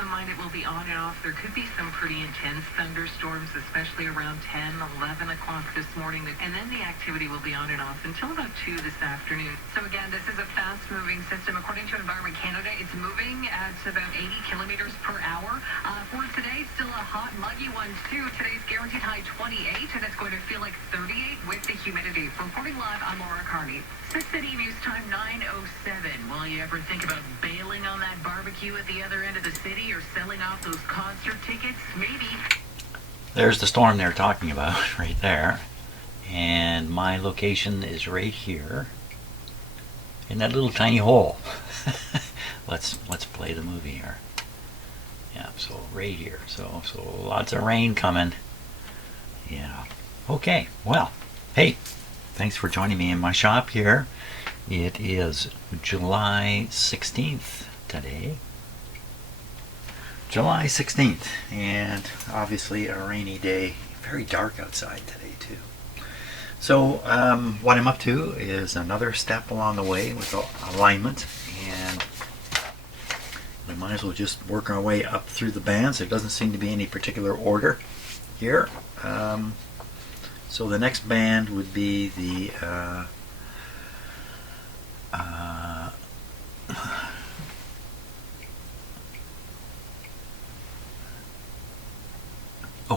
in mind it will be on and off. There could be some pretty intense thunderstorms, especially around 10, 11 o'clock this morning. And then the activity will be on and off until about 2 this afternoon. So again, this is a fast-moving system. According to Environment Canada, it's moving at about 80 kilometers per hour. For today, still a hot, muggy one, too. Today's guaranteed high 28, and it's going to feel like 38 with the humidity. Reporting live, I'm Laura Carney. 6 City News Time 9:07. Will you ever think about bailing on that barbecue at the other end of the city or selling off those concert tickets? Maybe. There's the storm they're talking about right there. And my location is right here in that little tiny hole. let's play the movie here. Yeah, so right here. So lots of rain coming. Yeah. Okay. Well, hey, thanks for joining me in my shop here. It is July 16th today. July 16th, and obviously a rainy day. Very dark outside today too. So what I'm up to is another step along the way with alignment, and we might as well just work our way up through the bands. There doesn't seem to be any particular order here. So the next band would be the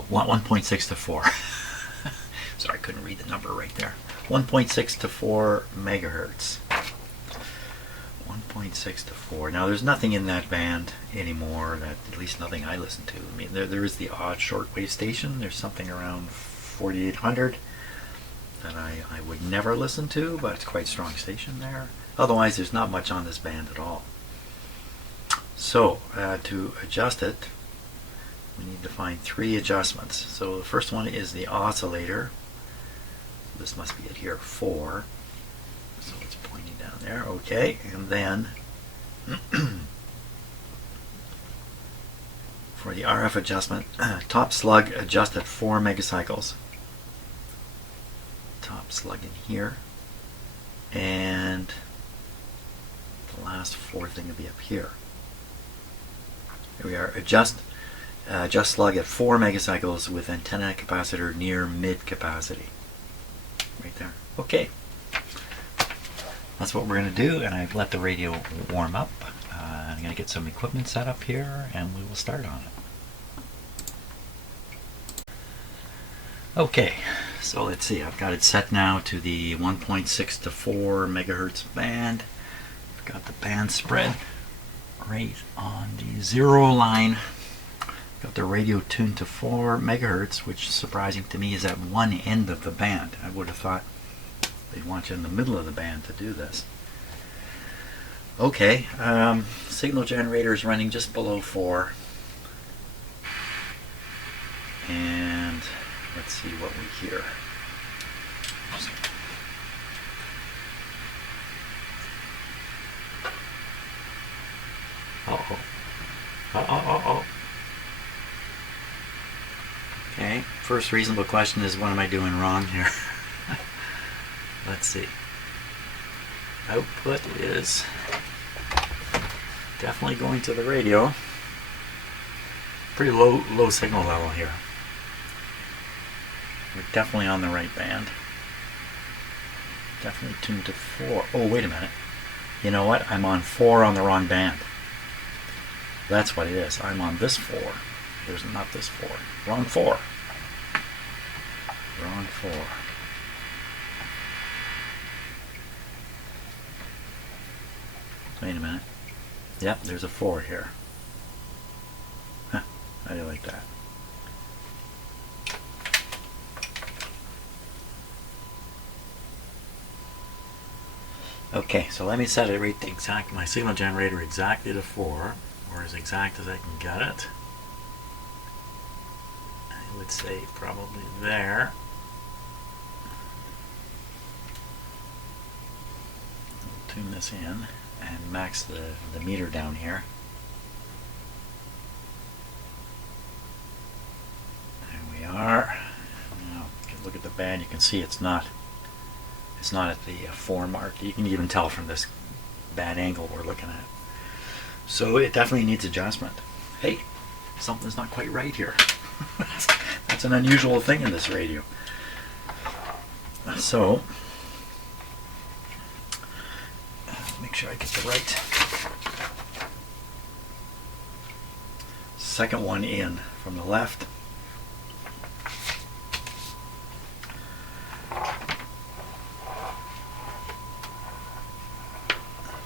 1.6 to 4. Sorry, I couldn't read the number right there. 1.6 to 4 megahertz. 1.6 to 4. Now there's nothing in that band anymore, that at least nothing I listen to. I mean, there is the odd shortwave station. There's something around 4800 that I would never listen to, but it's quite a strong station there. Otherwise, there's not much on this band at all. So to adjust it, we need to find 3 adjustments. So the first one is the oscillator. This must be it here, 4. So it's pointing down there. Okay, and then for the RF adjustment, top slug adjust at 4 megacycles. Top slug in here, and the last 4 thing will be up here. Here we are. Adjust slug at 4 megacycles with antenna capacitor near mid capacity. Right there. Okay. That's what we're going to do, and I've let the radio warm up. I'm going to get some equipment set up here, and we will start on it. Okay, so let's see. I've got it set now to the 1.6 to 4 megahertz band. I've got the band spread right on the 0 line. Got the radio tuned to 4 megahertz, which is surprising to me is at one end of the band. I would have thought they'd want you in the middle of the band to do this. Okay, signal generator is running just below 4. And let's see what we hear. Uh-oh. Uh-oh. Okay, first reasonable question is, what am I doing wrong here? Let's see. Output is definitely going to the radio. Pretty low signal level here. We're definitely on the right band. Definitely tuned to 4. Oh, wait a minute. You know what? I'm on 4 on the wrong band. That's what it is. I'm on this 4. There's not this 4. Wrong 4. Wrong 4. Wait a minute. Yep, there's a 4 here. Huh, how do you like that? Okay, so let me set it right to my signal generator exactly to 4, or as exact as I can get it. I would say probably there. I'll tune this in and max the meter down here. There we are. Now, if you look at the band, you can see it's not at the 4 mark. You can even tell from this bad angle we're looking at. So it definitely needs adjustment. hey, something's not quite right here. That's an unusual thing in this radio. So, make sure I get the right second one in from the left.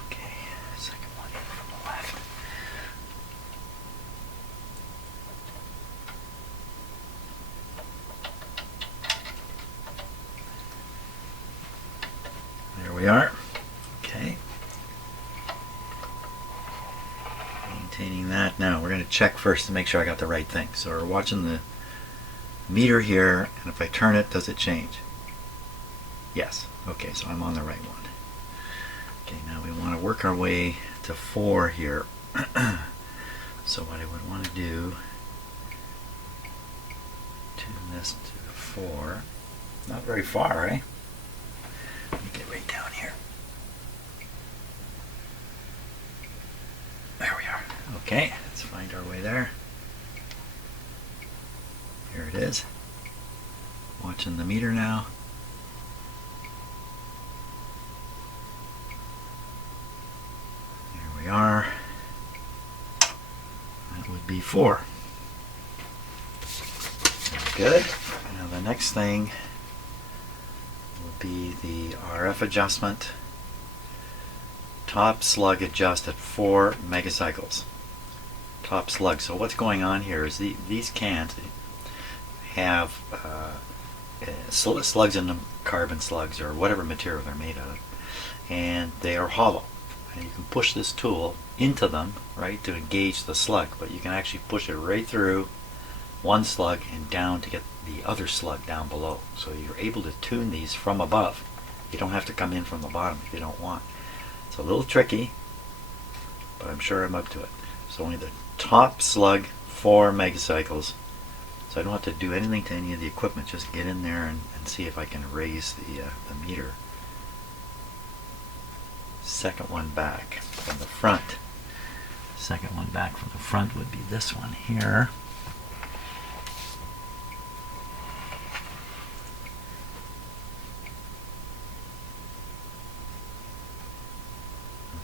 Okay, second one in from the left. There we are. Okay. Maintaining that. Now we're going to check first to make sure I got the right thing. So we're watching the meter here, and if I turn it, does it change? Yes. Okay, so I'm on the right one. Okay, now we want to work our way to 4 here. So what I would want to do, tune this to 4. Not very far, eh? Let me get right down here. There we are. Okay, let's find our way there. Here it is. Watching the meter now. There we are. That would be 4. Good. Now the next thing will be the RF adjustment. Top slug adjust at 4 megacycles. Top slug. So what's going on here is these cans have slugs in them, carbon slugs or whatever material they're made out of, and they are hollow. And you can push this tool into them, right, to engage the slug, but you can actually push it right through one slug and down to get the other slug down below. So you're able to tune these from above. You don't have to come in from the bottom if you don't want. It's a little tricky, but I'm sure I'm up to it. So only the top slug, 4 megacycles. So I don't have to do anything to any of the equipment. Just get in there and see if I can raise the meter. Second one back from the front. Second one back from the front would be this one here.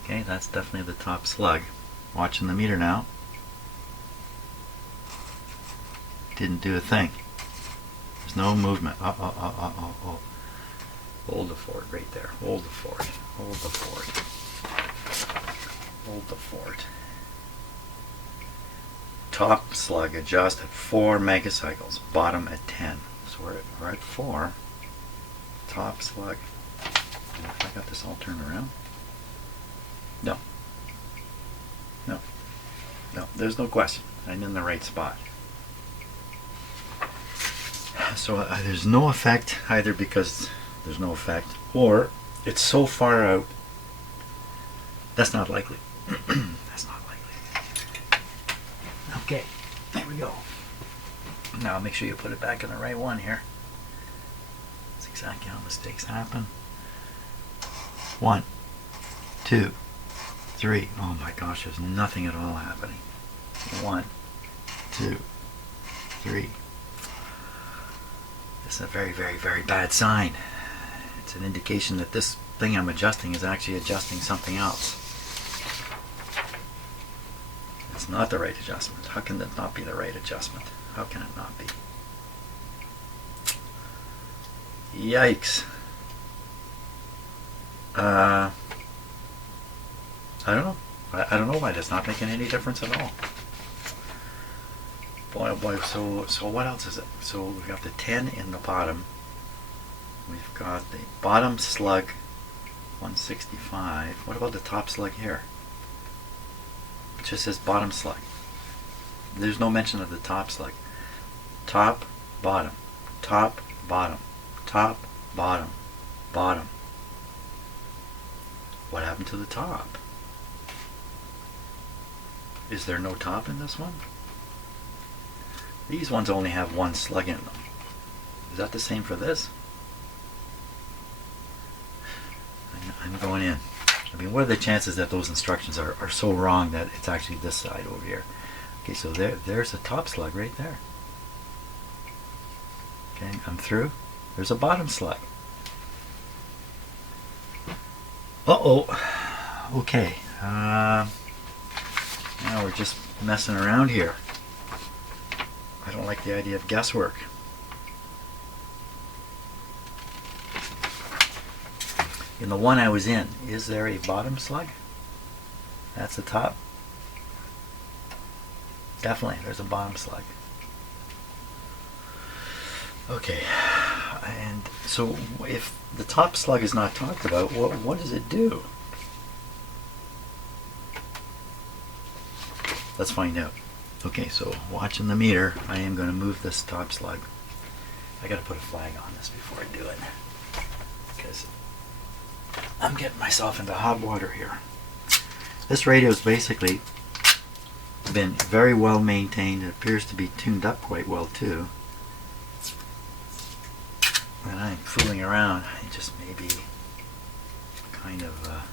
Okay, that's definitely the top slug. Watching the meter now. Didn't do a thing. There's no movement. Oh. Hold the fort right there. Hold the fort. Hold the fort. Hold the fort. Top slug adjust at 4 megacycles. Bottom at 10. So we're at 4. Top slug. And if I got this all turned around. No. There's no question. I'm in the right spot. So there's no effect either because there's no effect, or it's so far out. That's not likely. That's not likely. Okay, there we go. Now make sure you put it back in the right one here. That's exactly how mistakes happen. 1, 2, 3. Oh my gosh, there's nothing at all happening. 1, 2, 3. This is a very, very, very bad sign. It's an indication that this thing I'm adjusting is actually adjusting something else. It's not the right adjustment. How can that not be the right adjustment? How can it not be? Yikes. I don't know. I don't know why that's not making any difference at all. Boy, oh boy, so what else is it? So we've got the 10 in the bottom. We've got the bottom slug, 165. What about the top slug here? It just says bottom slug. There's no mention of the top slug. Top, bottom, top, bottom, top, bottom, bottom. What happened to the top? Is there no top in this one? These ones only have 1 slug in them. Is that the same for this? I'm going in. I mean, what are the chances that those instructions are so wrong that it's actually this side over here? Okay, so there's a top slug right there. Okay, I'm through. There's a bottom slug. Uh-oh. Okay. Now we're just messing around here. I don't like the idea of guesswork. In the one I was in, is there a bottom slug? That's the top. Definitely, there's a bottom slug. Okay, and so if the top slug is not talked about, what does it do? Let's find out. Okay, so watching the meter, I am going to move this top slug. I got to put a flag on this before I do it, because I'm getting myself into hot water here. This radio has basically been very well maintained. It appears to be tuned up quite well too. And I'm fooling around. I just maybe kind of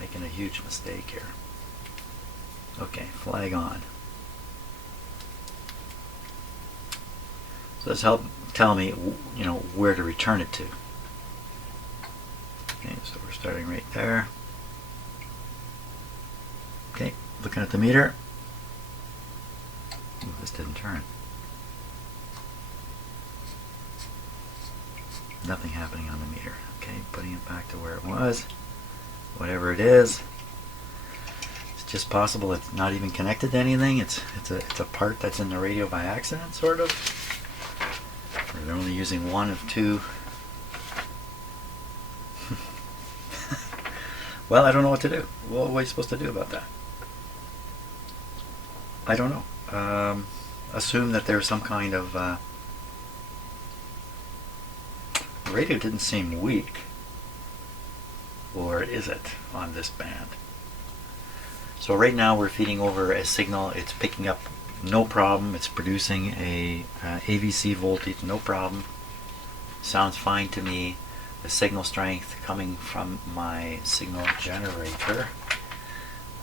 making a huge mistake here. Okay, flag on. So this help tell me, where to return it to. Okay, so we're starting right there. Okay, looking at the meter. Ooh, this didn't turn. Nothing happening on the meter. Okay, putting it back to where it was. Whatever it is. It's just possible it's not even connected to anything. It's a part that's in the radio by accident, sort of. Or they're only using one of two. Well, I don't know what to do. What are you supposed to do about that? I don't know. Assume that there's some kind of... the radio didn't seem weak. Or is it on this band? So right now we're feeding over a signal. It's picking up no problem. It's producing a AVC voltage, no problem. Sounds fine to me. The signal strength coming from my signal generator,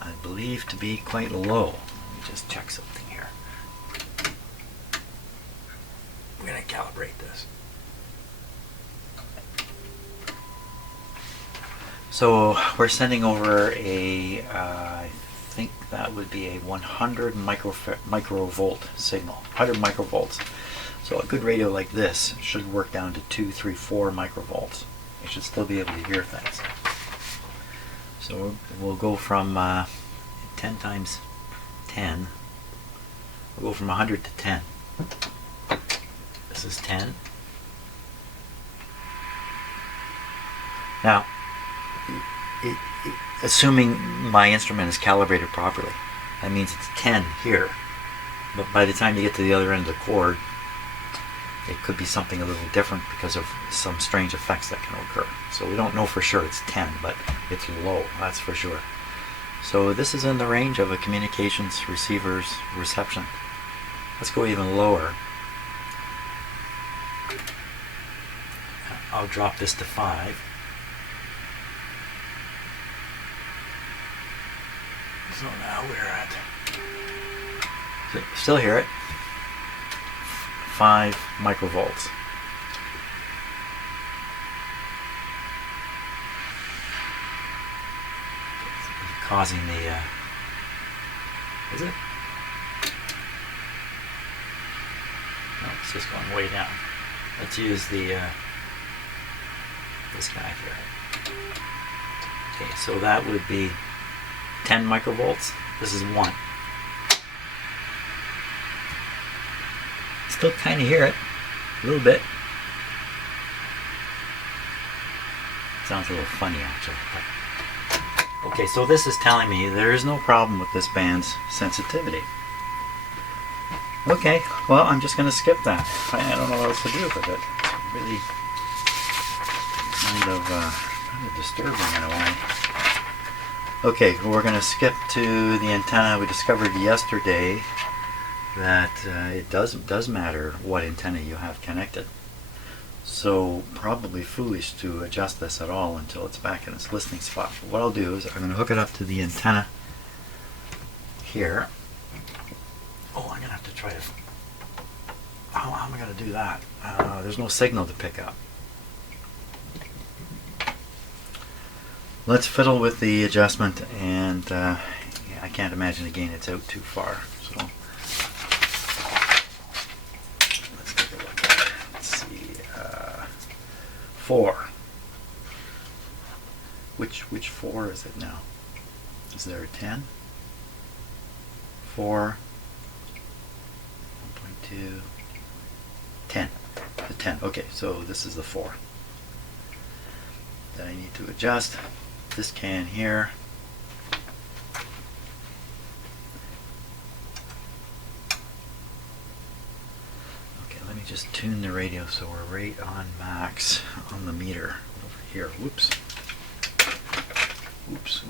I believe to be quite low. Let me just check something here. We're going to calibrate this. So we're sending over a, I think that would be a 100 microvolt signal, 100 microvolts. So a good radio like this should work down to 2, 3, 4 microvolts. You should still be able to hear things. So we'll go from 10 times 10. We'll go from 100 to 10. This is 10. Now, assuming my instrument is calibrated properly, that means it's 10 here. But by the time you get to the other end of the cord, it could be something a little different because of some strange effects that can occur. So we don't know for sure it's 10, but it's low, that's for sure. So this is in the range of a communications receiver's reception. Let's go even lower. I'll drop this to 5. So now we're at, still hear it, 5 microvolts. Causing the, is it? No, it's just going way down. Let's use the, this guy here. Okay, so that would be 10 microvolts. This is 1. Still kind of hear it, a little bit. Sounds a little funny actually. But. Okay, so this is telling me there is no problem with this band's sensitivity. Okay, well I'm just going to skip that. I don't know what else to do with it. It's really kind of disturbing in a way. Okay, we're going to skip to the antenna. We discovered yesterday that it does matter what antenna you have connected. So probably foolish to adjust this at all until it's back in its listening spot. But what I'll do is I'm going to hook it up to the antenna here. try to... How am I going to do that? There's no signal to pick up. Let's fiddle with the adjustment, and yeah, I can't imagine again it's out too far. So let's take a look at it. Let's see. 4. Which 4 is it now? Is there a 10? 4. 1.2. 10. The 10. Okay, so this is the 4 that I need to adjust. This can here. Okay, let me just tune the radio so we're right on max on the meter over here. Whoops. Oops.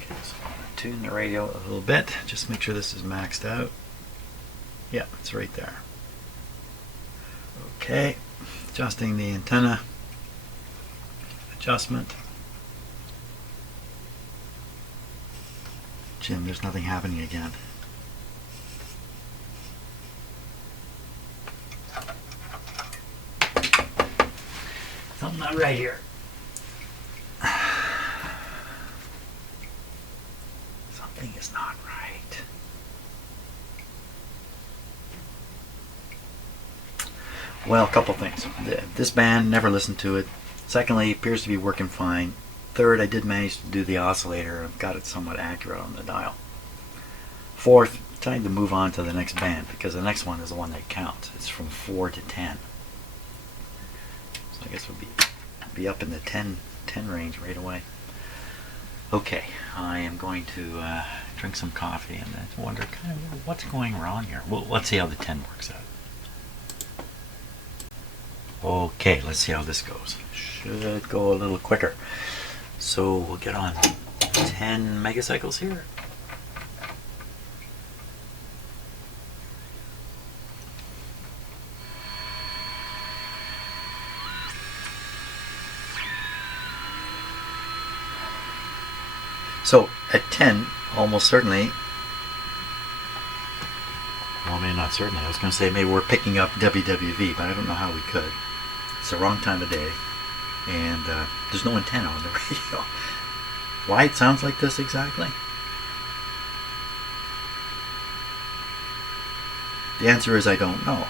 Okay, so I'm going to tune the radio a little bit. Just make sure this is maxed out. Yeah, it's right there. Okay, adjusting the antenna. Adjustment. Jim, there's nothing happening again. Something not right here. Something is not right. Well, a couple things. This band, never listened to it. Secondly, it appears to be working fine. Third, I did manage to do the oscillator. I've got it somewhat accurate on the dial. Fourth, time to move on to the next band, because the next one is the one that counts. It's from 4 to 10. So I guess we'll be up in the 10 range right away. Okay, I am going to drink some coffee and then wonder kind of what's going wrong here. Well, let's see how the 10 works out. Okay, let's see how this goes. Should go a little quicker. So we'll get on 10 megacycles here. So at 10, almost certainly, well, maybe not certainly, I was going to say maybe we're picking up WWV, but I don't know how we could. It's the wrong time of day, and there's no antenna on the radio. Why it sounds like this exactly? The answer is I don't know.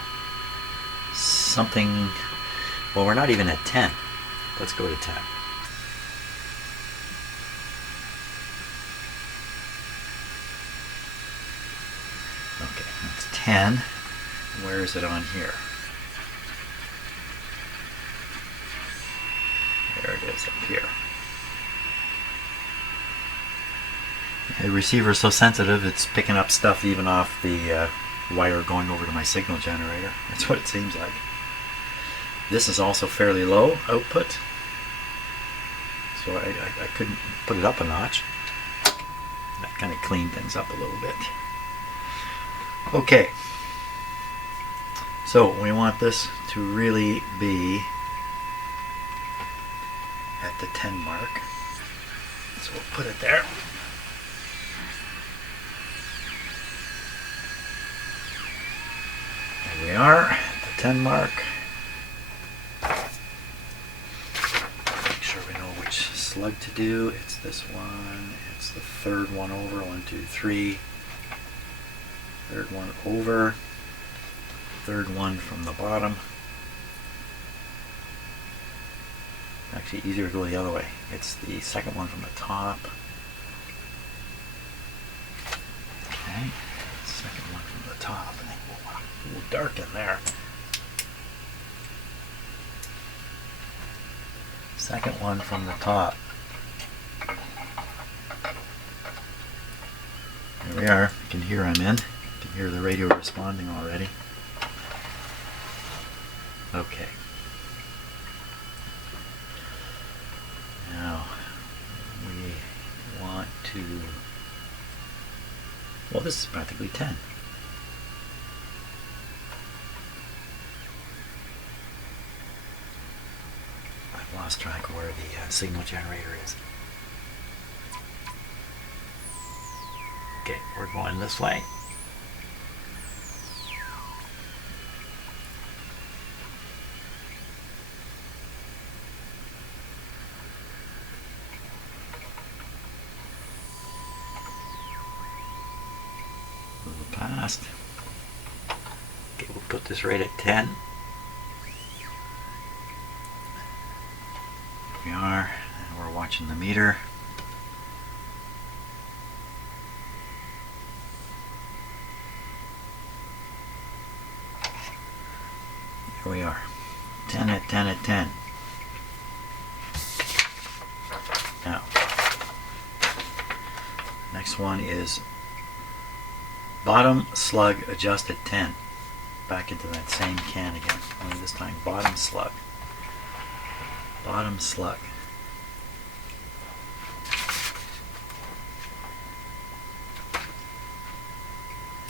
Something, well, we're not even at 10. Let's go to 10. Okay, that's 10. Where is it on here? There it is up here. The receiver is so sensitive it's picking up stuff even off the wire going over to my signal generator. That's what it seems like. This is also fairly low output, so I couldn't put it up a notch. That kind of cleaned things up a little bit. Okay, so we want this to really be at the 10 mark, so we'll put it there. There we are at the 10 mark. Make sure we know which slug to do. It's this one. It's the third one over. 1, 2, 3. Third one over. Third one from the bottom. Actually, easier to go the other way. It's the second one from the top. Okay, second one from the top. A little dark in there. Second one from the top. There we are. You can hear I'm in. You can hear the radio responding already. Okay. Now, we want to, well, this is practically 10. I've lost track of where the signal generator is. Okay, we're going this way. A little past. Okay, we'll put this right at 10. Here we are, and we're watching the meter. Here we are. 10 at 10 at 10. Now, next one is bottom slug adjust at 10. Back into that same can again. Only this time bottom slug. Bottom slug.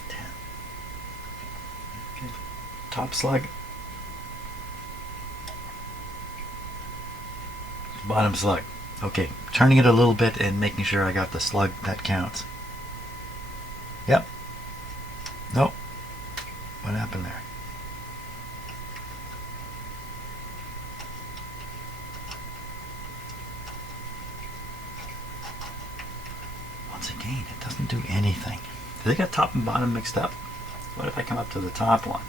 10. Okay. Top slug. Bottom slug. Okay, turning it a little bit and making sure I got the slug that counts. Yep. Nope. What happened there? Once again, it doesn't do anything. Do they got top and bottom mixed up? What if I come up to the top one?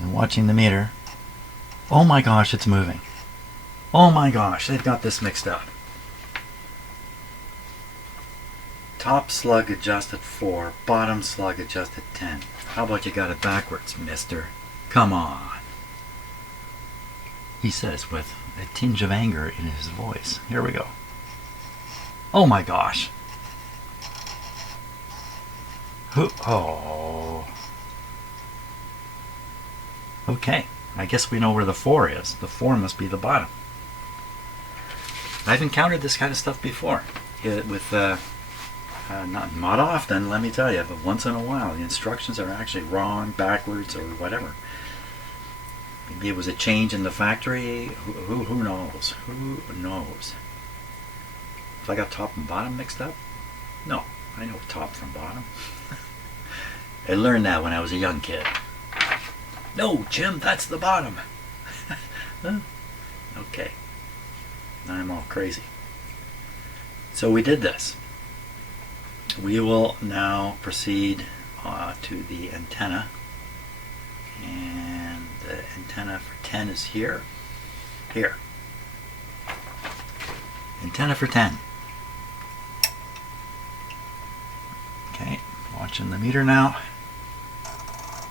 And watching the meter. Oh my gosh, it's moving. Oh my gosh, they've got this mixed up. Top slug adjusted 4, bottom slug adjusted 10. How about you got it backwards, mister? Come on. He says with a tinge of anger in his voice. Here we go. Oh my gosh. Oh. Okay, I guess we know where the 4 is. The 4 must be the bottom. I've encountered this kind of stuff before. With not often, let me tell you, but once in a while, the instructions are actually wrong, backwards, or whatever. Maybe it was a change in the factory. Who knows? Who knows? If I got top and bottom mixed up? No, I know top from bottom. I learned that when I was a young kid. No, Jim, that's the bottom. Huh? Okay. I'm all crazy. So we did this. We will now proceed to the antenna. And the antenna for 10 is here. Here. Antenna for 10. Okay, watching the meter now.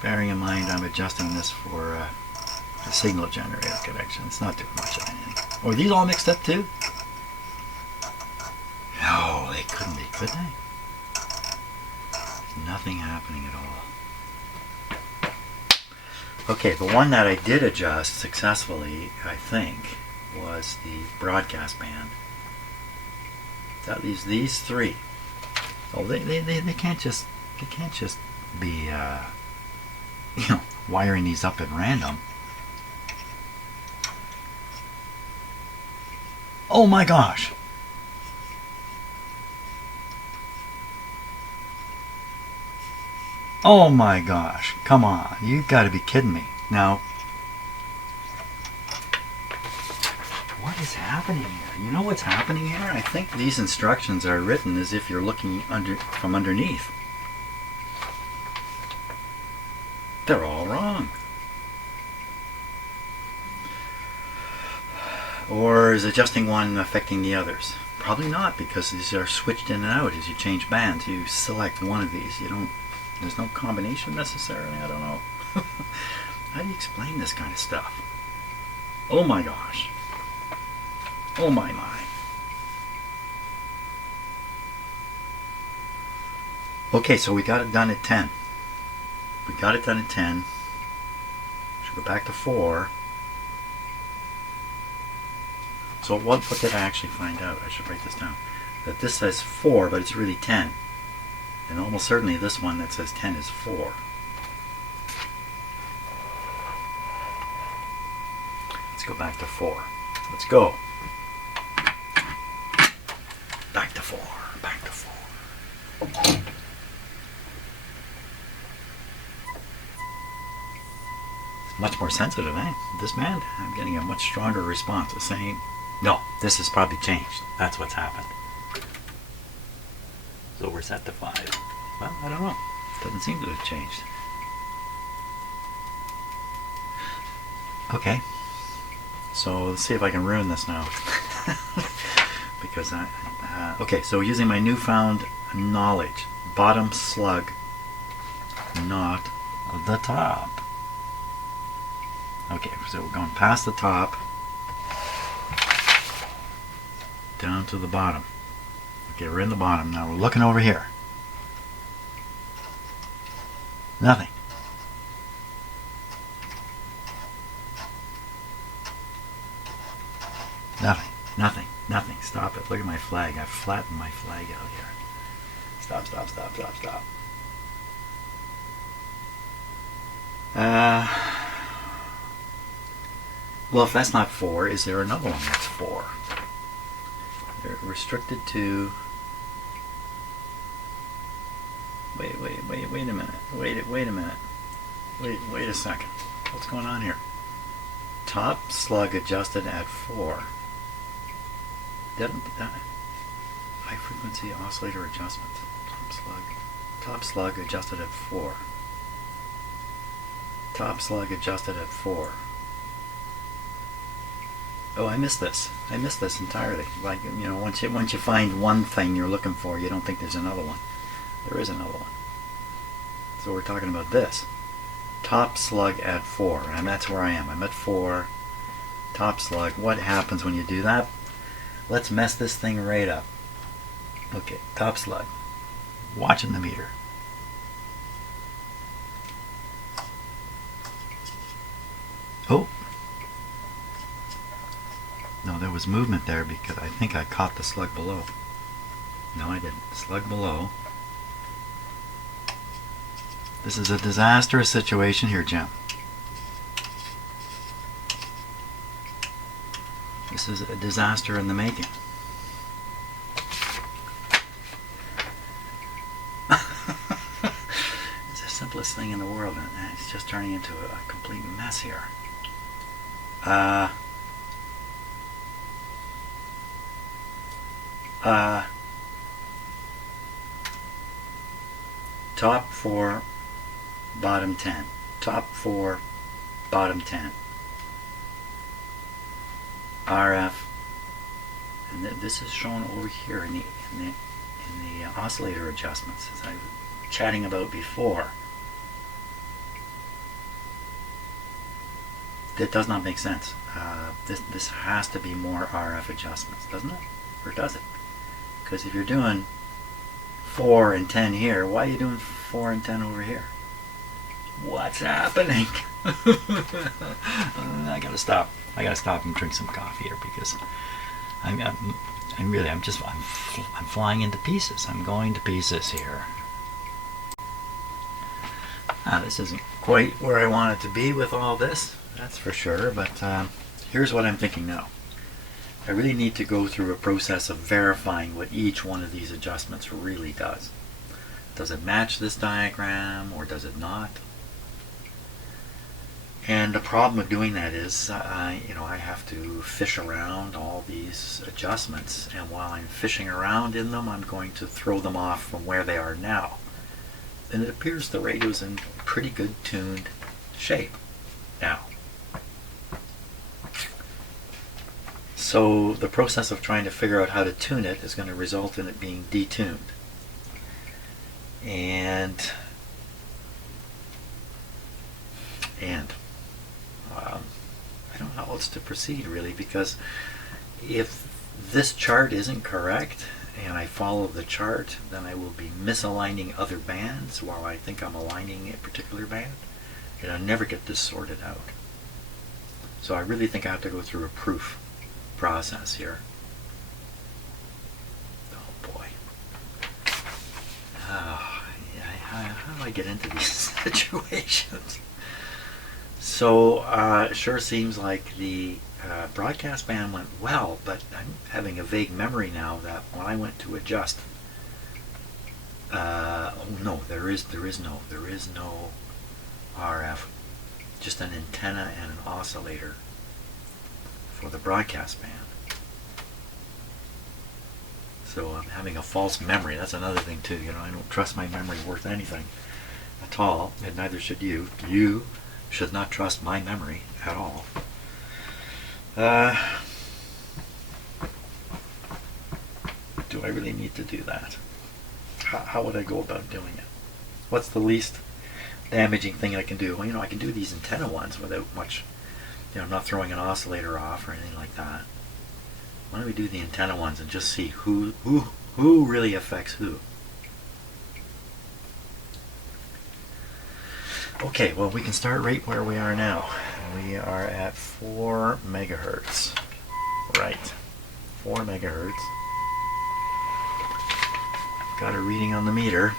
Bearing in mind I'm adjusting this for a signal generator connection. It's not doing much of anything. Oh, are these all mixed up too? No, they couldn't be, could they? There's nothing happening at all. Okay, the one that I did adjust successfully, I think, was the broadcast band. That leaves these 3. Oh, they can't just be wiring these up at random. Oh my gosh. Oh my gosh. Come on. You've got to be kidding me. Now, what is happening here? You know what's happening here? I think these instructions are written as if you're looking from underneath. They're all wrong. Or is adjusting one affecting the others? Probably not, because these are switched in and out as you change bands. You select one of these. There's no combination necessarily. I don't know. How do you explain this kind of stuff? Oh my gosh. Oh my. Okay, so we got it done at 10. We got it done at 10. Should go back to 4. So what did I actually find out? I should write this down. That this says 4, but it's really 10. And almost certainly this one that says 10 is 4. Let's go back to 4. Let's go. Back to 4. Back to 4. It's much more sensitive, eh? This band, I'm getting a much stronger response. It's saying, no, this has probably changed. That's what's happened. So we're set to 5. Well, I don't know. Doesn't seem to have changed. Okay. So let's see if I can ruin this now. Because okay, so using my newfound knowledge, bottom slug, not the top. Okay, so we're going past the top, down to the bottom. Okay, we're in the bottom. Now we're looking over here. Nothing. Nothing. Nothing. Nothing. Stop it. Look at my flag. I've flattened my flag out here. Stop, stop, stop, stop, stop. Well, if that's not 4, is there another one that's 4? They're restricted to... Wait a minute. Wait a minute. Wait a second. What's going on here? Top slug adjusted at 4. High frequency oscillator adjustment. Top slug adjusted at 4. Top slug adjusted at 4. Oh, I missed this. I missed this entirely. Like, you know, once you find one thing you're looking for, you don't think there's another one. There is another one. So we're talking about this. Top slug at 4, and that's where I am. I'm at 4. Top slug. What happens when you do that? Let's mess this thing right up. Okay, top slug. Watching the meter. Oh. No, there was movement there because I think I caught the slug below. No, I didn't. Slug below. This is a disastrous situation here, Jim. This is a disaster in the making. It's the simplest thing in the world, and it's just turning into a complete mess here. Top 4, bottom 10. Top 4, bottom 10. RF, and this is shown over here in the oscillator adjustments, as I was chatting about before. That does not make sense. This has to be more RF adjustments, doesn't it? Or does it? Because if you're doing 4 and 10 here, why are you doing 4 and 10 over here? What's happening? I gotta stop. I gotta stop and drink some coffee here because I'm flying into pieces. I'm going to pieces here. This isn't quite where I want it to be with all this, that's for sure. But here's what I'm thinking now. I really need to go through a process of verifying what each one of these adjustments really does. Does it match this diagram or does it not? And the problem of doing that is, I have to fish around all these adjustments, and while I'm fishing around in them, I'm going to throw them off from where they are now. And it appears the radio's in pretty good tuned shape now. So the process of trying to figure out how to tune it is going to result in it being detuned. And I don't know how else to proceed really, because if this chart isn't correct and I follow the chart, then I will be misaligning other bands while I think I'm aligning a particular band, and I'll never get this sorted out. So I really think I have to go through a proof process here. Oh boy. How do I get into these situations? So it sure seems like the broadcast band went well, but I'm having a vague memory now that when I went to adjust, oh no, there is no RF, just an antenna and an oscillator for the broadcast band. So I'm having a false memory. That's another thing too. I don't trust my memory worth anything at all, and neither should you. You should not trust my memory at all. Do I really need to do that? How would I go about doing it? What's the least damaging thing I can do? Well, I can do these antenna ones without much, not throwing an oscillator off or anything like that. Why don't we do the antenna ones and just see who really affects who? Okay, well, we can start right where we are now. We are at 4 megahertz. Right. 4 megahertz. Got a reading on the meter.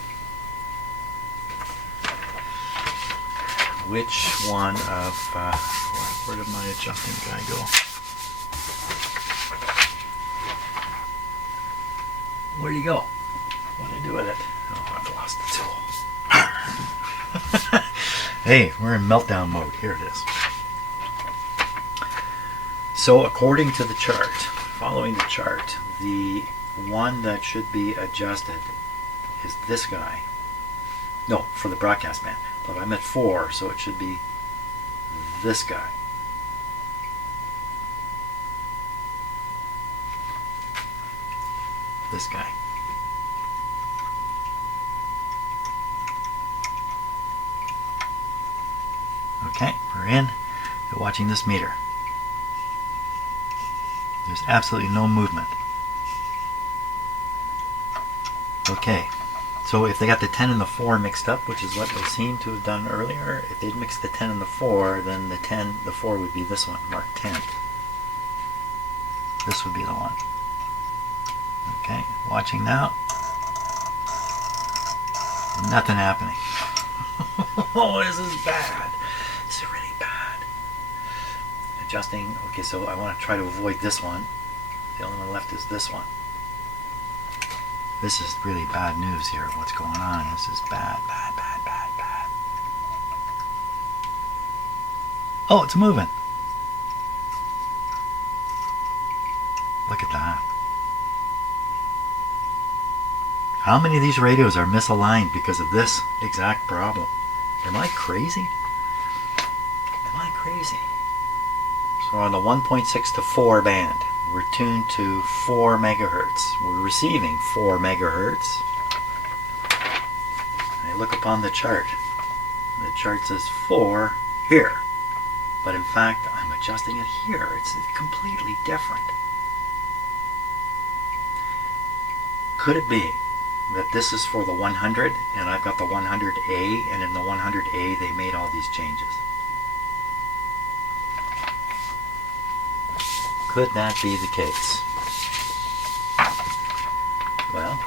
Which one of... where did my adjusting guy go? Where'd he go? What did I do with it? Oh, I've lost the tool. Hey, we're in meltdown mode. Here it is. So according to the chart, following the chart, the one that should be adjusted is this guy. No, for the broadcast band. But I'm at 4, so it should be this guy. This guy. Okay, we're in. We're watching this meter. There's absolutely no movement. Okay, so if they got the 10 and the 4 mixed up, which is what they seem to have done earlier, if they'd mixed the 10 and the 4, then the 4 would be this one, marked 10. This would be the one. Okay, watching now. Nothing happening. Oh, this is bad. This is really bad. Adjusting. Okay, so I want to try to avoid this one. The only one left is this one. This is really bad news here. What's going on? This is bad, bad, bad, bad, bad. Oh, it's moving. Look at that. How many of these radios are misaligned because of this exact problem? Am I crazy? Am I crazy? So on the 1.6 to 4 band, we're tuned to 4 megahertz. We're receiving 4 megahertz. I look upon the chart. The chart says 4 here. But in fact, I'm adjusting it here. It's completely different. Could it be that this is for the 100 and I've got the 100A, and in the 100A they made all these changes? Could that be the case? Well,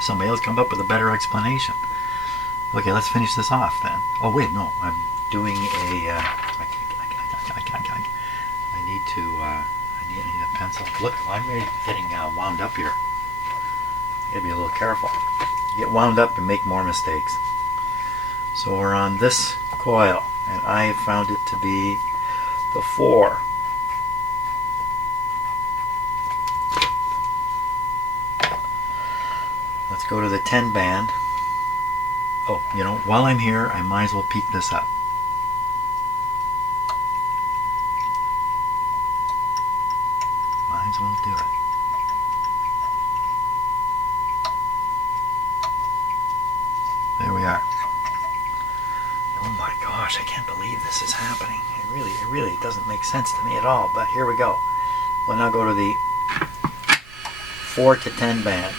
somebody else come up with a better explanation. Okay, let's finish this off then. Oh wait, no, I'm doing a. I need a pencil. Look, I'm really getting wound up here. You gotta be a little careful. Get wound up and make more mistakes. So we're on this coil, and I have found it to be the 4. Let's go to the 10 band. Oh, while I'm here, I might as well peek this up. Might as well do it. There we are. Oh my gosh, I can't believe this is happening. It really doesn't make sense to me at all, but here we go. We'll now go to the 4 to 10 band.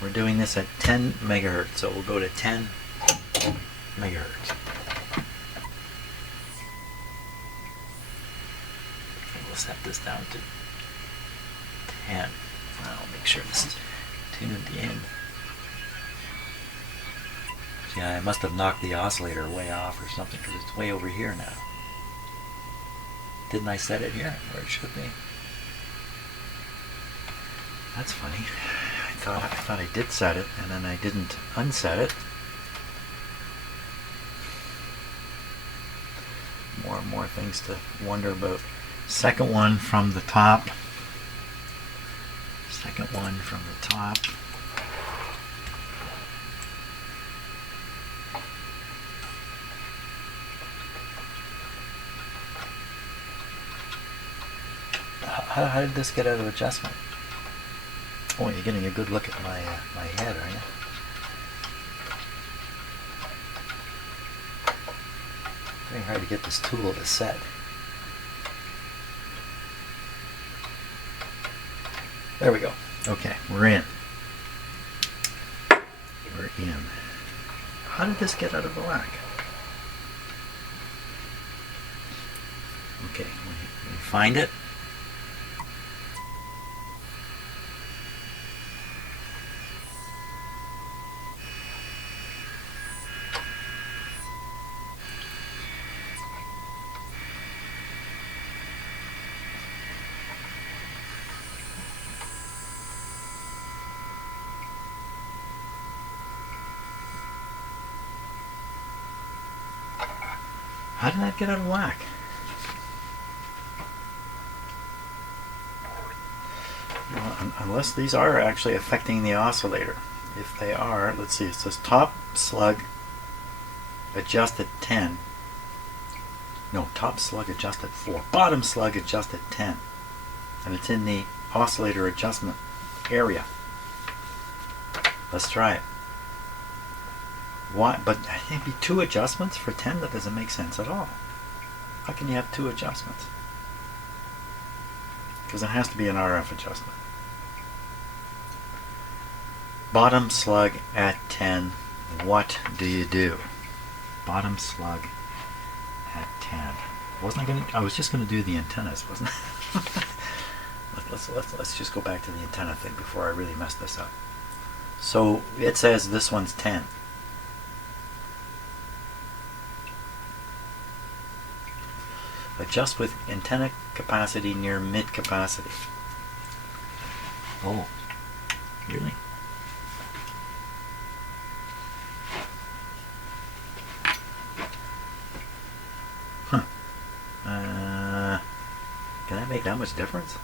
We're doing this at 10 megahertz, so we'll go to 10 megahertz. We'll set this down to 10. I'll make sure this is tuned in. Yeah, I must have knocked the oscillator way off or something, because it's way over here now. Didn't I set it here where it should be? That's funny. I thought I did set it, and then I didn't unset it. More and more things to wonder about. Second one from the top. Second one from the top. How did this get out of adjustment? Oh, you're getting a good look at my my head, are you? Very hard to get this tool to set. There we go. Okay, we're in. We're in. How did this get out of whack? Okay, we find it. How did that get out of whack? Well, unless these are actually affecting the oscillator. If they are, let's see, it says top slug adjusted 10. No, top slug adjusted 4. Bottom slug adjusted 10. And it's in the oscillator adjustment area. Let's try it. Why? But maybe 2 adjustments for 10? That doesn't make sense at all. How can you have 2 adjustments? Because it has to be an RF adjustment. Bottom slug at 10. What do you do? Bottom slug at 10. I was just going to do the antennas, wasn't I? let's just go back to the antenna thing before I really mess this up. So it says this one's 10. Adjust with antenna capacity near mid capacity. Oh, really? Huh. Can that make that much difference?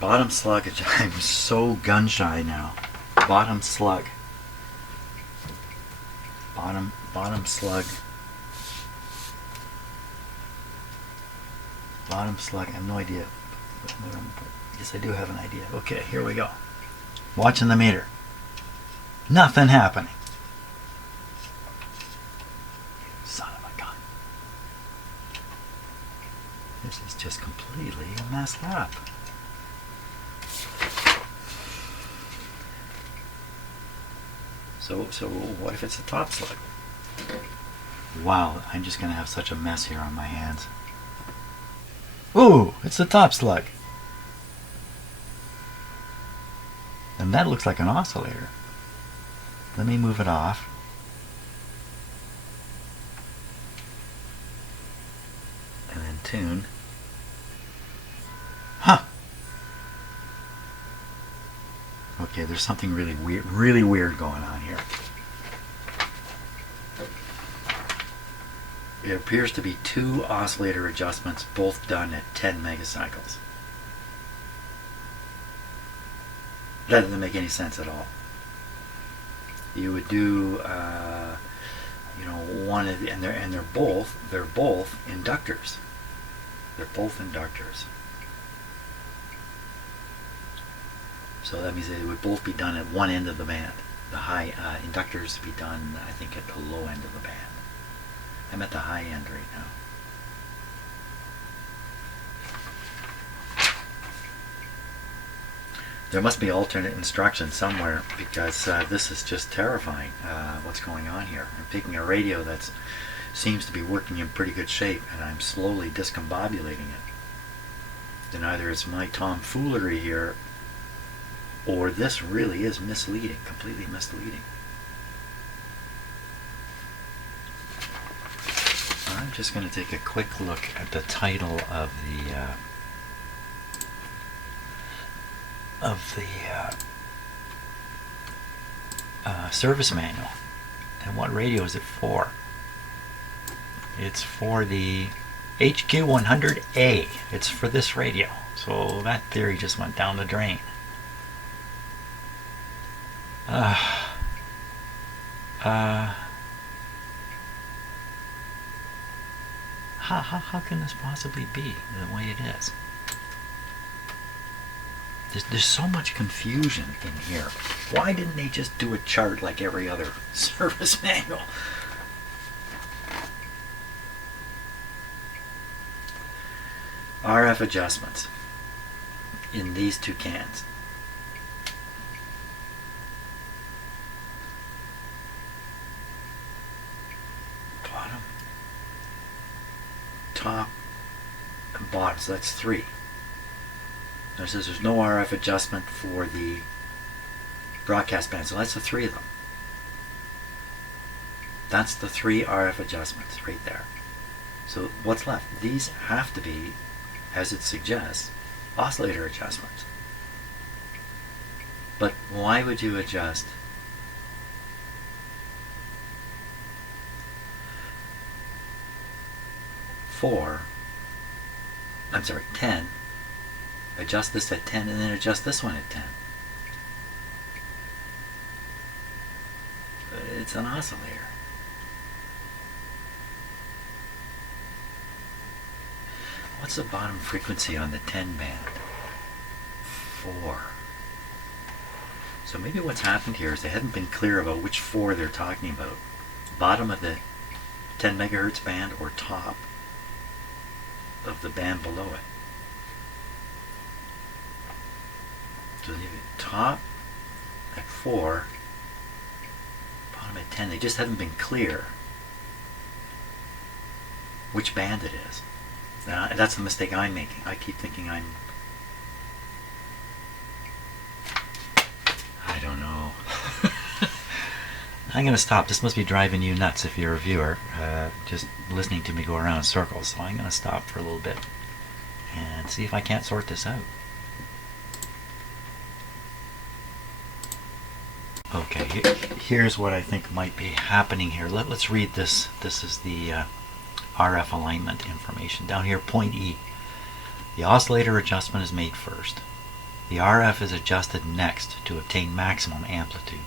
Bottom slug, I'm so gun shy now. Bottom slug. Bottom slug. Bottom slug, I have no idea. Yes, I do have an idea. Okay, here we go. Watching the meter. Nothing happening. Son of a gun. This is just completely messed up. So what if it's a top slug? Wow, I'm just going to have such a mess here on my hands. Ooh, it's the top slug. And that looks like an oscillator. Let me move it off. And then tune. Huh. Okay, there's something really weird going on here. It appears to be 2 oscillator adjustments, both done at 10 megacycles. That doesn't make any sense at all. You would do, one of the, and they're both inductors. They're both inductors. So that means they would both be done at one end of the band. The high inductors to be done, I think, at the low end of the band. I'm at the high end right now. There must be alternate instructions somewhere, because this is just terrifying, what's going on here. I'm picking a radio that seems to be working in pretty good shape, and I'm slowly discombobulating it. Then either it's my tomfoolery here, or this really is misleading, completely misleading. I'm just going to take a quick look at the title of the service manual and what radio is it for. It's for the HQ100A. It's for this radio. So that theory just went down the drain. How can this possibly be the way it is? There's so much confusion in here. Why didn't they just do a chart like every other service manual? RF adjustments in these two cans. Bottom, top, and bottom. So that's 3. Now it says there's no RF adjustment for the broadcast band, so that's the 3 of them. That's the 3 RF adjustments right there. So what's left? These have to be, as it suggests, oscillator adjustments. But why would you adjust 10, adjust this at 10, and then adjust this one at 10? It's an oscillator. What's the bottom frequency on the 10 band? 4. So maybe what's happened here is they hadn't been clear about which 4 they're talking about. Bottom of the 10 megahertz band or top of the band below it. So the top at 4, bottom at 10. They just haven't been clear which band it is. Now, that's the mistake I'm making. I keep thinking I don't know. I'm going to stop. This must be driving you nuts if you're a viewer, just listening to me go around in circles. So I'm going to stop for a little bit and see if I can't sort this out. Okay, here's what I think might be happening here. Let's read this. This is the RF alignment information. Down here, point E. The oscillator adjustment is made first. The RF is adjusted next to obtain maximum amplitude.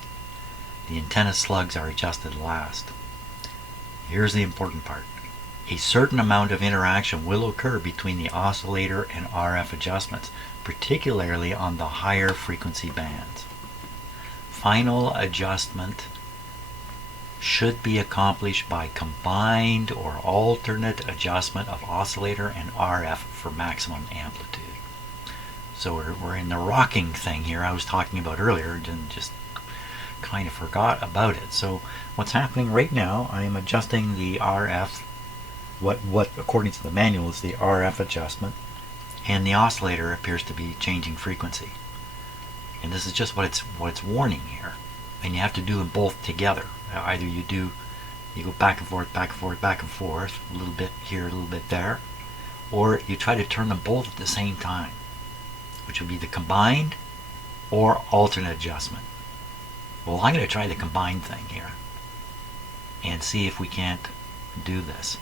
The antenna slugs are adjusted last. Here's the important part. A certain amount of interaction will occur between the oscillator and RF adjustments, particularly on the higher frequency bands. Final adjustment should be accomplished by combined or alternate adjustment of oscillator and RF for maximum amplitude. So we're in the rocking thing here I was talking about earlier, and just kind of forgot about it. So what's happening right now, I am adjusting the RF, what according to the manual is the RF adjustment, and the oscillator appears to be changing frequency. And this is just what it's warning here. And you have to do them both together. Either you go back and forth, back and forth, back and forth, a little bit here, a little bit there, or you try to turn them both at the same time, which would be the combined or alternate adjustment. Well, I'm going to try the combined thing here and see if we can't do this.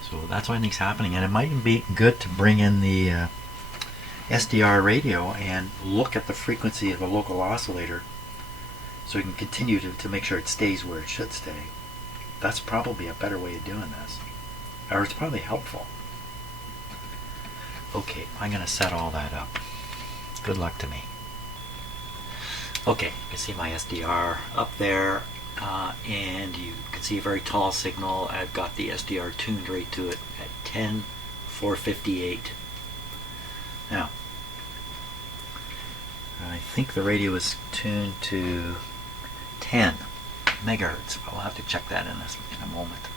So that's what I think is happening, and it might be good to bring in the SDR radio and look at the frequency of the local oscillator so we can continue to make sure it stays where it should stay. That's probably a better way of doing this, or it's probably helpful. Okay, I'm going to set all that up. Good luck to me. Okay, you can see my SDR up there, and you can see a very tall signal. I've got the SDR tuned right to it at 10,458. Now, I think the radio is tuned to 10 megahertz. I'll have to check that in a moment.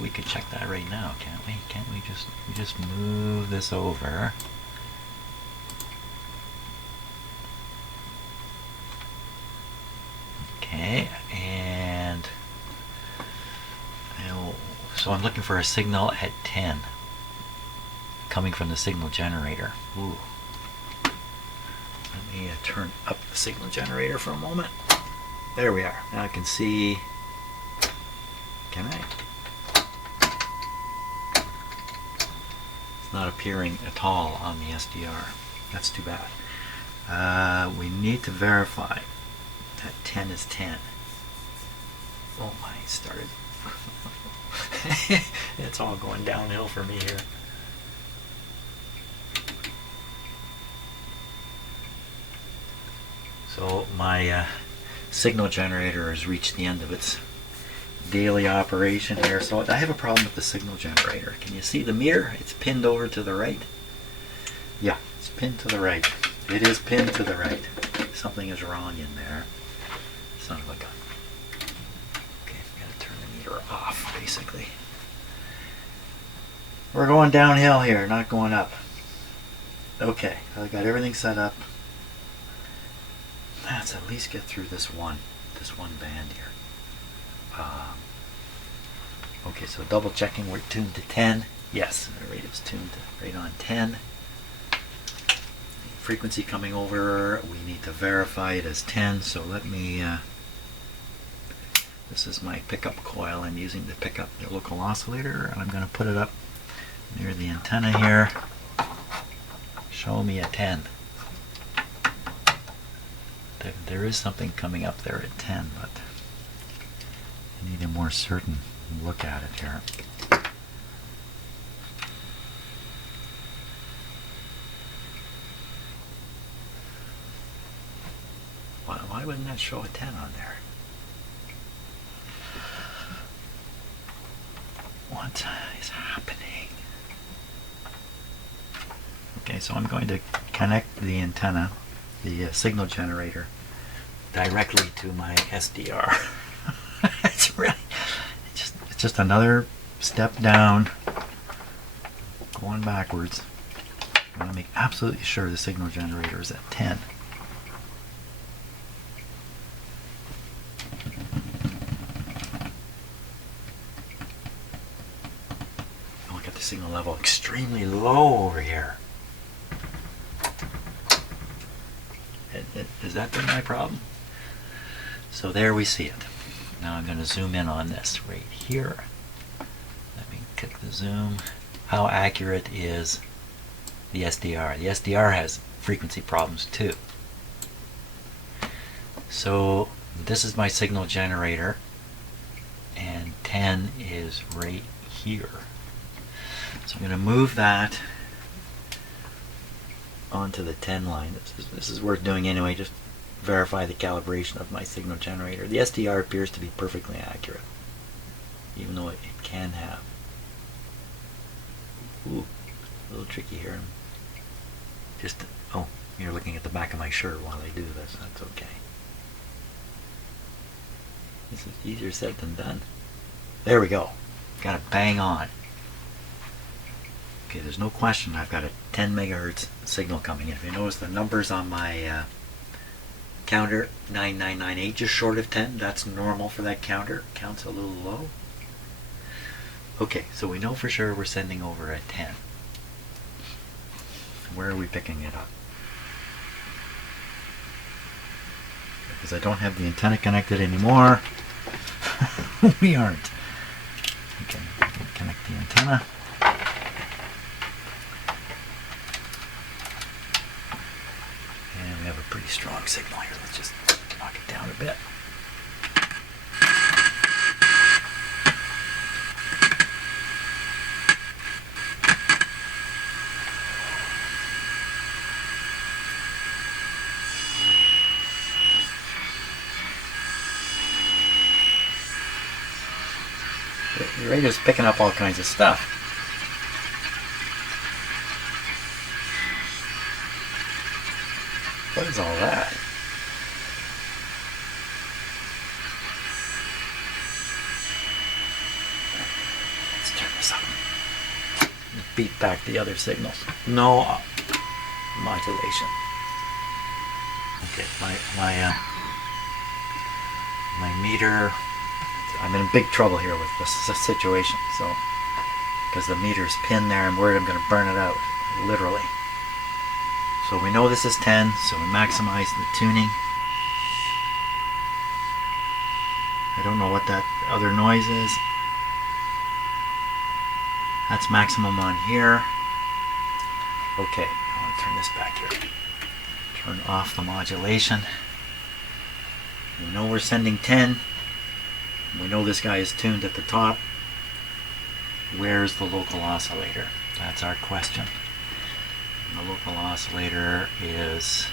We could check that right now, can't we? Can't we just move this over? Okay, and so I'm looking for a signal at 10 coming from the signal generator. Ooh. Let me turn up the signal generator for a moment. There we are. Now I can see. Can I? It's not appearing at all on the SDR. That's too bad. We need to verify that 10 is 10. Oh my, it started. It's all going downhill for me here. So my signal generator has reached the end of its daily operation here. So I have a problem with the signal generator. Can you see the meter? It's pinned over to the right. Yeah, it's pinned to the right. It is pinned to the right. Something is wrong in there. Son of a gun. Okay, I'm going to turn the meter off, basically. We're going downhill here, not going up. Okay, I got everything set up. Let's at least get through this one band here. Okay, so double checking, we're tuned to 10. Yes, the rate is tuned to right on 10. Frequency coming over, we need to verify it as 10, so let me, this is my pickup coil I'm using to pick up the local oscillator, and I'm going to put it up near the antenna here. Show me a 10. There is something coming up there at 10, but I need a more certain look at it here. Why wouldn't that show a 10 on there? What is happening? Okay, so I'm going to connect the antenna, the signal generator, directly to my SDR. It's just another step down, going backwards. I want to make absolutely sure the signal generator is at 10. Look at the signal level, extremely low over here. Has that been my problem? So there we see it. Now I'm going to zoom in on this right here. Let me click the zoom. How accurate is the SDR? The SDR has frequency problems too. So this is my signal generator, and 10 is right here. So I'm going to move that onto the 10 line. This is worth doing anyway, just verify the calibration of my signal generator. The SDR appears to be perfectly accurate, even though it can have. Ooh, a little tricky here. Just, oh, you're looking at the back of my shirt while I do this. That's okay. This is easier said than done. There we go. Got it bang on. Okay, there's no question I've got a 10 megahertz signal coming in. If you notice the numbers on my counter, 9998, just short of 10, that's normal for that counter. Counts a little low. Okay, so we know for sure we're sending over at 10. Where are we picking it up? Because I don't have the antenna connected anymore. We aren't. Okay, connect the antenna. And we have a pretty strong signal here. Let's just knock it down a bit. The radio's picking up all kinds of stuff. What is all that? Let's turn this up. Beat back the other signals. No modulation. Okay, my meter. I'm in big trouble here with this situation. So because the meter's pinned there. I'm worried I'm going to burn it out, literally. So we know this is 10, so we maximize the tuning. I don't know what that other noise is. That's maximum on here. Okay, I want to turn this back here. Turn off the modulation. We know we're sending 10. We know this guy is tuned at the top. Where's the local oscillator? That's our question. And the local oscillator is,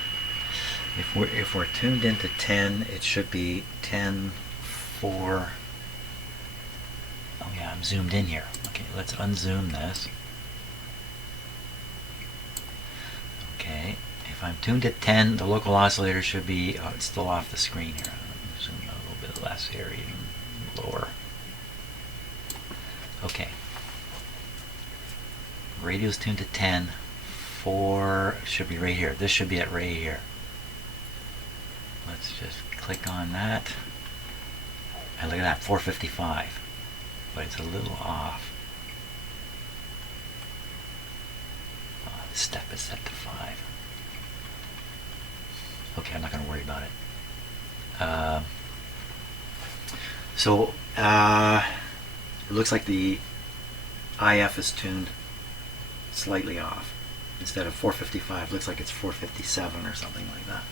if we're tuned into 10, it should be 10, 4. Oh yeah, I'm zoomed in here. Okay, let's unzoom this. Okay, if I'm tuned at 10, the local oscillator should be, oh, it's still off the screen here. I'm zooming a little bit less here, even lower. Okay. Radio's tuned to 10. 4 should be right here. This should be at right here. Let's just click on that. And look at that, 455. But it's a little off. Oh, the step is set to 5. Okay, I'm not going to worry about it. It looks like the IF is tuned slightly off. Instead of 455, looks like it's 457 or something like that.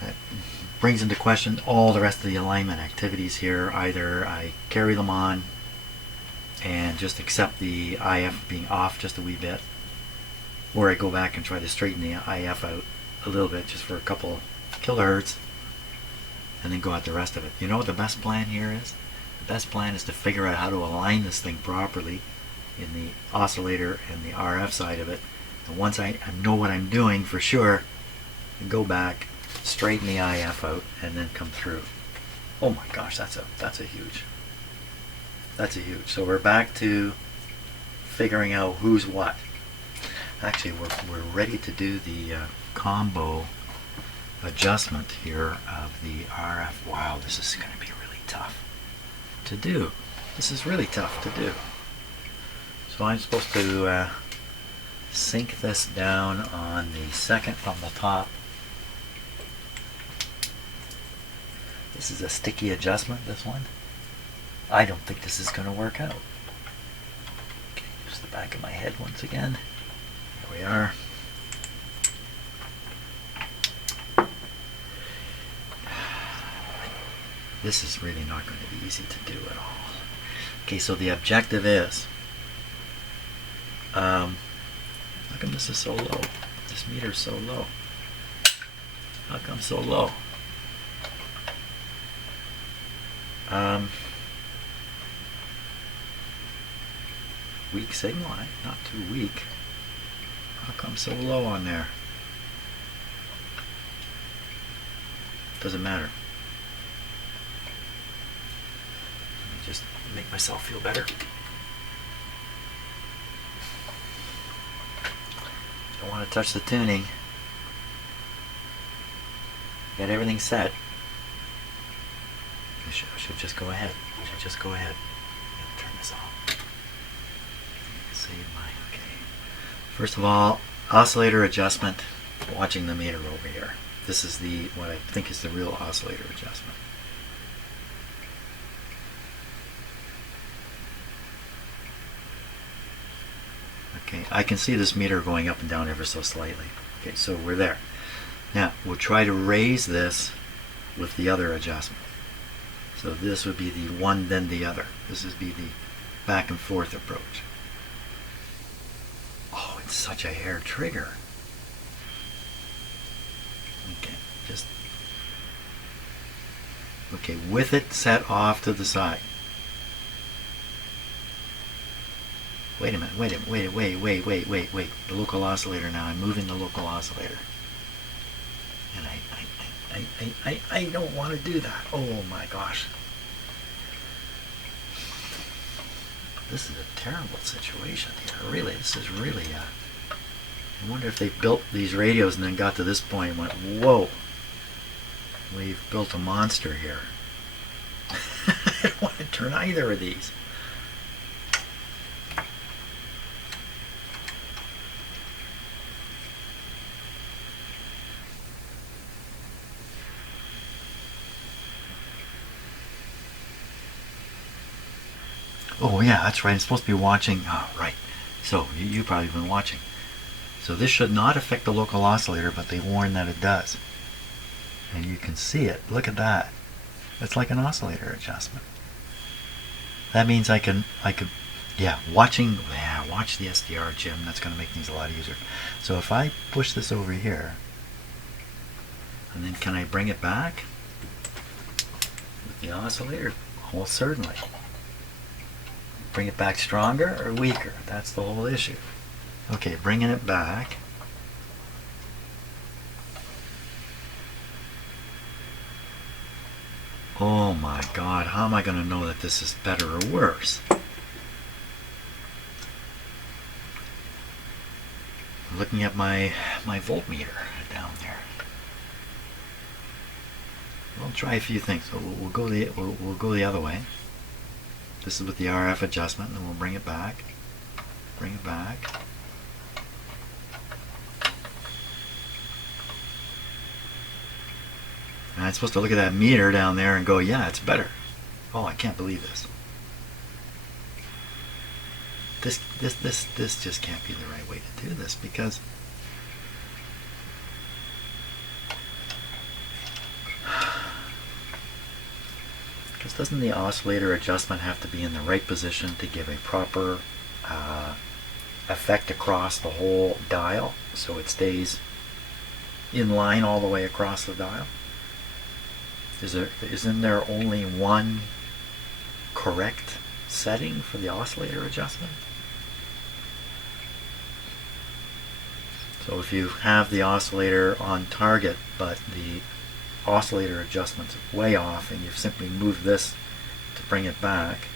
That brings into question all the rest of the alignment activities here. Either I carry them on and just accept the IF being off just a wee bit, or I go back and try to straighten the IF out a little bit just for a couple kilohertz and then go at the rest of it. You know what the best plan here is? The best plan is to figure out how to align this thing properly in the oscillator and the RF side of it. And once I know what I'm doing for sure, go back, straighten the IF out, and then come through. Oh my gosh, that's a huge. So we're back to figuring out who's what. Actually, we're ready to do the combo adjustment here of the RF. Wow, this is going to be really tough to do. This is really tough to do. So I'm supposed to sync this down on the second from the top. This is a sticky adjustment, this one. I don't think this is going to work out. Okay, use the back of my head once again. Here we are. This is really not going to be easy to do at all. Okay, so the objective is, how come this is so low? This meter's so low. How come so low? Weak signal, not too weak. How come so low on there? Doesn't matter. Let me just make myself feel better. Don't want to touch the tuning. Got everything set. I should just go ahead. Turn this off. Save my, okay. First of all, oscillator adjustment. Watching the meter over here. This is what I think is the real oscillator adjustment. Okay, I can see this meter going up and down ever so slightly. Okay, so we're there. Now, we'll try to raise this with the other adjustment. So this would be the one, then the other. This would be the back and forth approach. Oh, it's such a hair trigger. Okay, with it set off to the side. Wait a minute, wait. The local oscillator now. I'm moving the local oscillator. And I don't want to do that. Oh my gosh. This is a terrible situation here. Really, this is really I wonder if they built these radios and then got to this point and went, whoa, we've built a monster here. I don't want to turn either of these. Oh yeah, that's right. I'm supposed to be watching. Oh, right. So you've probably been watching. So this should not affect the local oscillator, but they warn that it does. And you can see it. Look at that. It's like an oscillator adjustment. That means I could, watch the SDR, Jim. That's going to make things a lot easier. So if I push this over here, and then can I bring it back with the oscillator? Oh, certainly. Bring it back stronger or weaker? That's the whole issue. Okay, bringing it back. Oh my God, how am I going to know that this is better or worse? I'm looking at my voltmeter down there. We'll try a few things. So we'll go the other way. This is with the RF adjustment, and then we'll bring it back. Bring it back. And I'm supposed to look at that meter down there and go, yeah, it's better. Oh, I can't believe this. This just can't be the right way to do this, because doesn't the oscillator adjustment have to be in the right position to give a proper effect across the whole dial, so it stays in line all the way across the dial? Isn't there only one correct setting for the oscillator adjustment? So if you have the oscillator on target, but the oscillator adjustment's way off, and you've simply moved this to bring it back,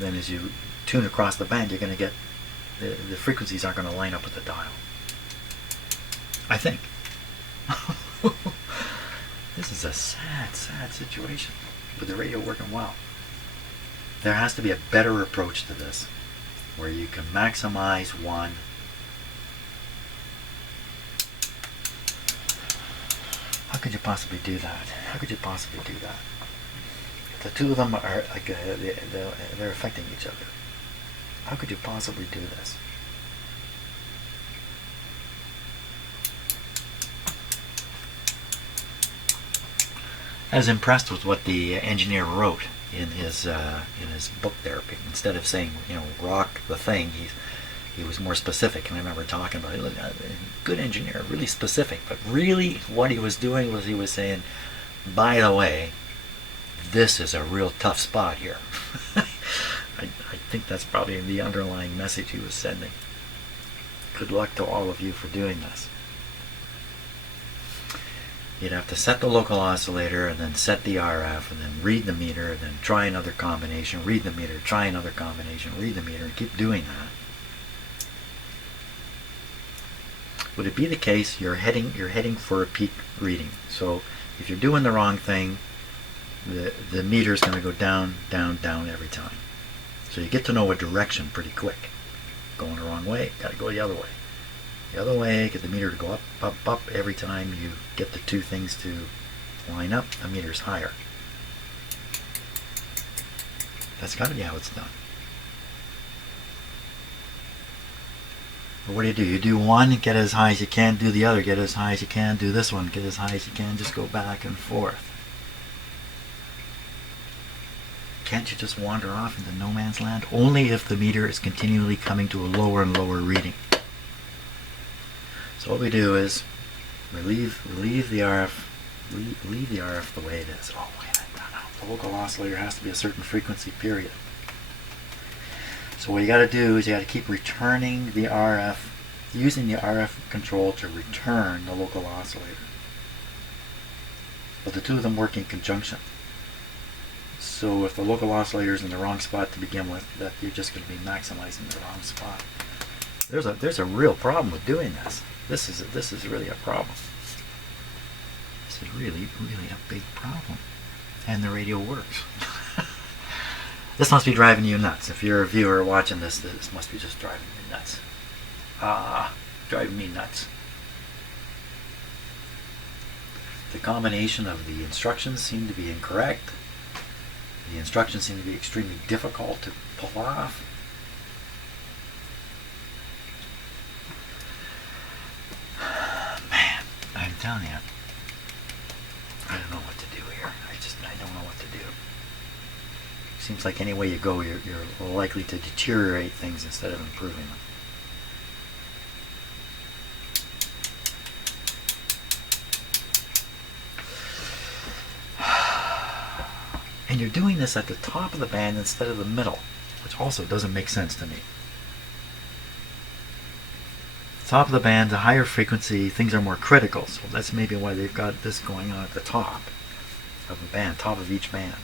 then as you tune across the band, you're going to get the frequencies aren't going to line up with the dial. I think. This is a sad situation with the radio working well. There has to be a better approach to this, where you can maximize one. How could you possibly do that? How could you possibly do that? The two of them are like they're affecting each other. How could you possibly do this? I was impressed with what the engineer wrote in his book there. Instead of saying, rock the thing, he was more specific. And I remember talking about it. Good engineer, really specific. But really, what he was doing was he was saying, by the way, this is a real tough spot here. I think that's probably the underlying message he was sending. Good luck to all of you for doing this. You'd have to set the local oscillator, and then set the RF, and then read the meter, and then try another combination, read the meter, try another combination, read the meter, and keep doing that. Would it be the case you're heading for a peak reading? So if you're doing the wrong thing, the meter is going to go down, down, down every time. So you get to know a direction pretty quick. Going the wrong way, got to go the other way. The other way, get the meter to go up, up, up. Every time you get the two things to line up, the meter's higher. That's got to be how it's done. But what do? You do one, get as high as you can, do the other, get as high as you can, do this one, get as high as you can, just go back and forth. Can't you just wander off into no man's land? Only if the meter is continually coming to a lower and lower reading. So what we do is we leave the RF, leave the RF the way it is. Oh wait, no. The local oscillator has to be a certain frequency, period. So what you got to do is you got to keep returning the RF, using the RF control to return the local oscillator. But the two of them work in conjunction. So if the local oscillator is in the wrong spot to begin with, that you're just going to be maximizing the wrong spot. There's a real problem with doing this. This is really a problem. This is really a big problem. And the radio works. This must be driving you nuts. If you're a viewer watching this, this must be just driving you nuts. Driving me nuts. The combination of the instructions seem to be incorrect. The instructions seem to be extremely difficult to pull off. Man, I'm telling you, I don't know what to do here. I don't know what to do. Seems like any way you go, you're likely to deteriorate things instead of improving them. And you're doing this at the top of the band instead of the middle, which also doesn't make sense to me. Top of the band, the higher frequency, things are more critical, so that's maybe why they've got this going on at the top of the band, top of each band.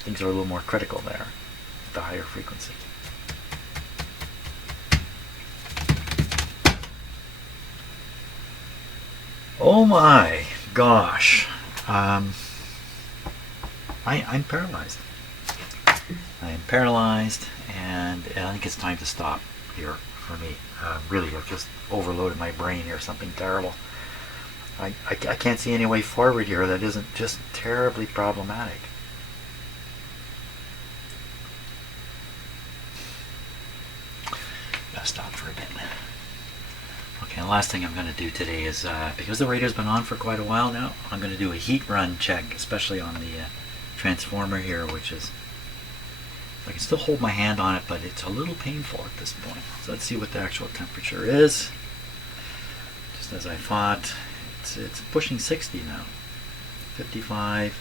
Things are a little more critical there, at the higher frequency. Oh my gosh. I'm paralyzed. I am paralyzed, and I think it's time to stop here for me. Really, I've just overloaded my brain here, something terrible. I can't see any way forward here that isn't just terribly problematic. Gotta stop for a bit. Okay, the last thing I'm going to do today is, because the radar's been on for quite a while now, I'm going to do a heat run check, especially on the transformer here, which is, I can still hold my hand on it, but it's a little painful at this point. So let's see what the actual temperature is. Just as I thought, it's pushing 60 now. 55.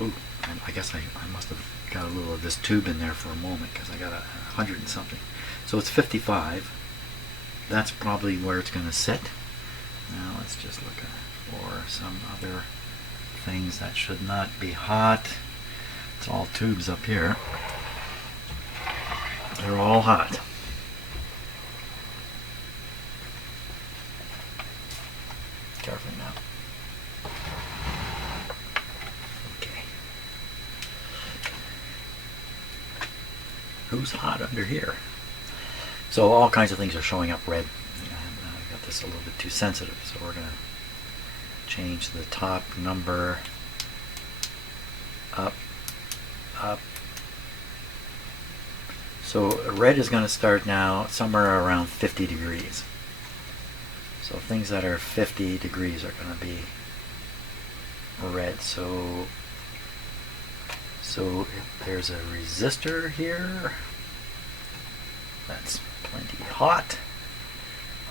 Ooh, I guess I must have got a little of this tube in there for a moment, because I got 100 and something. So it's 55. That's probably where it's going to sit. Now let's just look for some other things that should not be hot. It's all tubes up here. They're all hot. Carefully now. Okay. Who's hot under here? So all kinds of things are showing up red. And I got this a little bit too sensitive, so we're going to change the top number up, up. So red is going to start now somewhere around 50 degrees. So things that are 50 degrees are going to be red. So if there's a resistor here, that's plenty hot.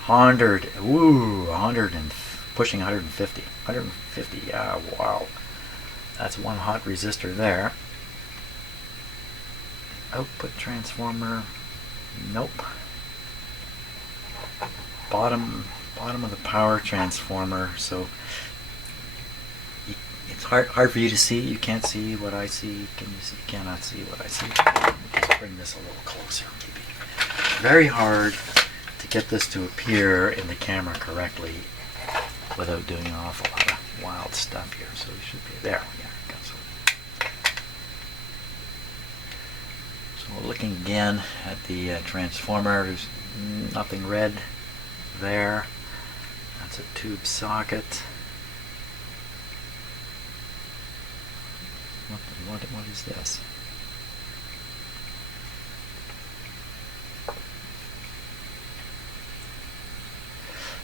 100, woo, 100 and pushing 150. 150, yeah, wow. That's one hot resistor there. Output transformer, nope. Bottom of the power transformer, so it's hard for you to see. You can't see what I see. Can you see? You cannot see what I see. Let me just bring this a little closer, maybe. Very hard to get this to appear in the camera correctly without doing an awful lot of wild stuff here. So we should be there. Yeah, that's what. So we're looking again at the transformer. There's nothing red there. That's a tube socket. What is this?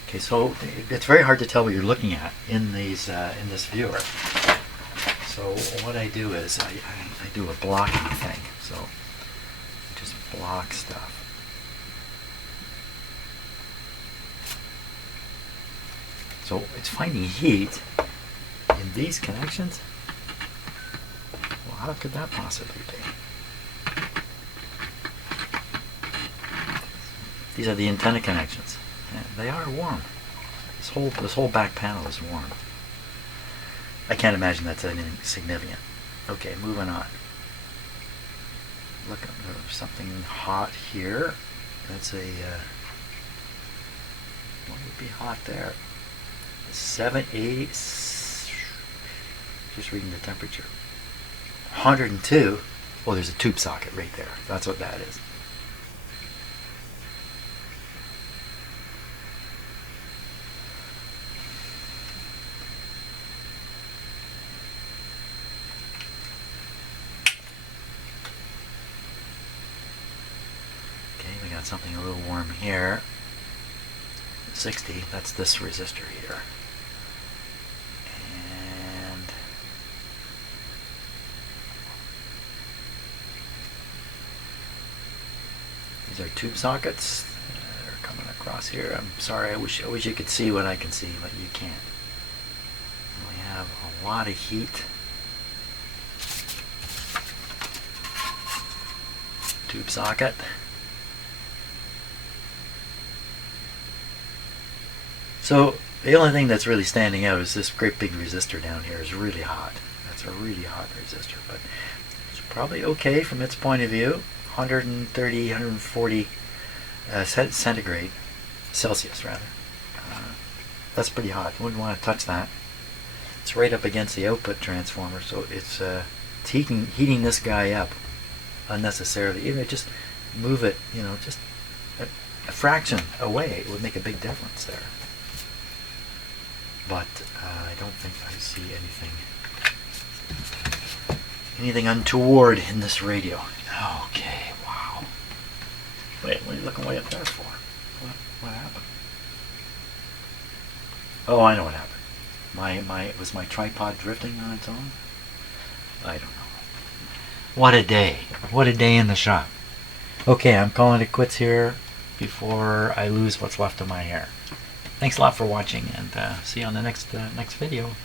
Okay, so it's very hard to tell what you're looking at in these in this viewer. So what I do is I do a blocking thing. So I just block stuff. So it's finding heat in these connections. Well, how could that possibly be? These are the antenna connections. And they are warm. This whole back panel is warm. I can't imagine that's anything significant. Okay, moving on. Look, there's something hot here. That's a what would be hot there? 7, 8. Just reading the temperature. 102. Oh, there's a tube socket right there. That's what that is. got something a little warm here. 60, that's this resistor here. And these are tube sockets. They're coming across here. I'm sorry, I wish you could see what I can see, but you can't. We have a lot of heat. Tube socket. So the only thing that's really standing out is this great big resistor down here is really hot. That's a really hot resistor, but it's probably okay from its point of view. 130, 140 centigrade, Celsius rather. That's pretty hot. Wouldn't want to touch that. It's right up against the output transformer, so it's heating this guy up unnecessarily. Even if just move it, just a fraction away, it would make a big difference there. But I don't think I see anything untoward in this radio. Okay, wow. Wait, what are you looking way up there for? What happened? Oh, I know what happened. Was my tripod drifting on its own? I don't know. What a day. What a day in the shop. Okay, I'm calling it quits here before I lose what's left of my hair. Thanks a lot for watching, and see you on the next video.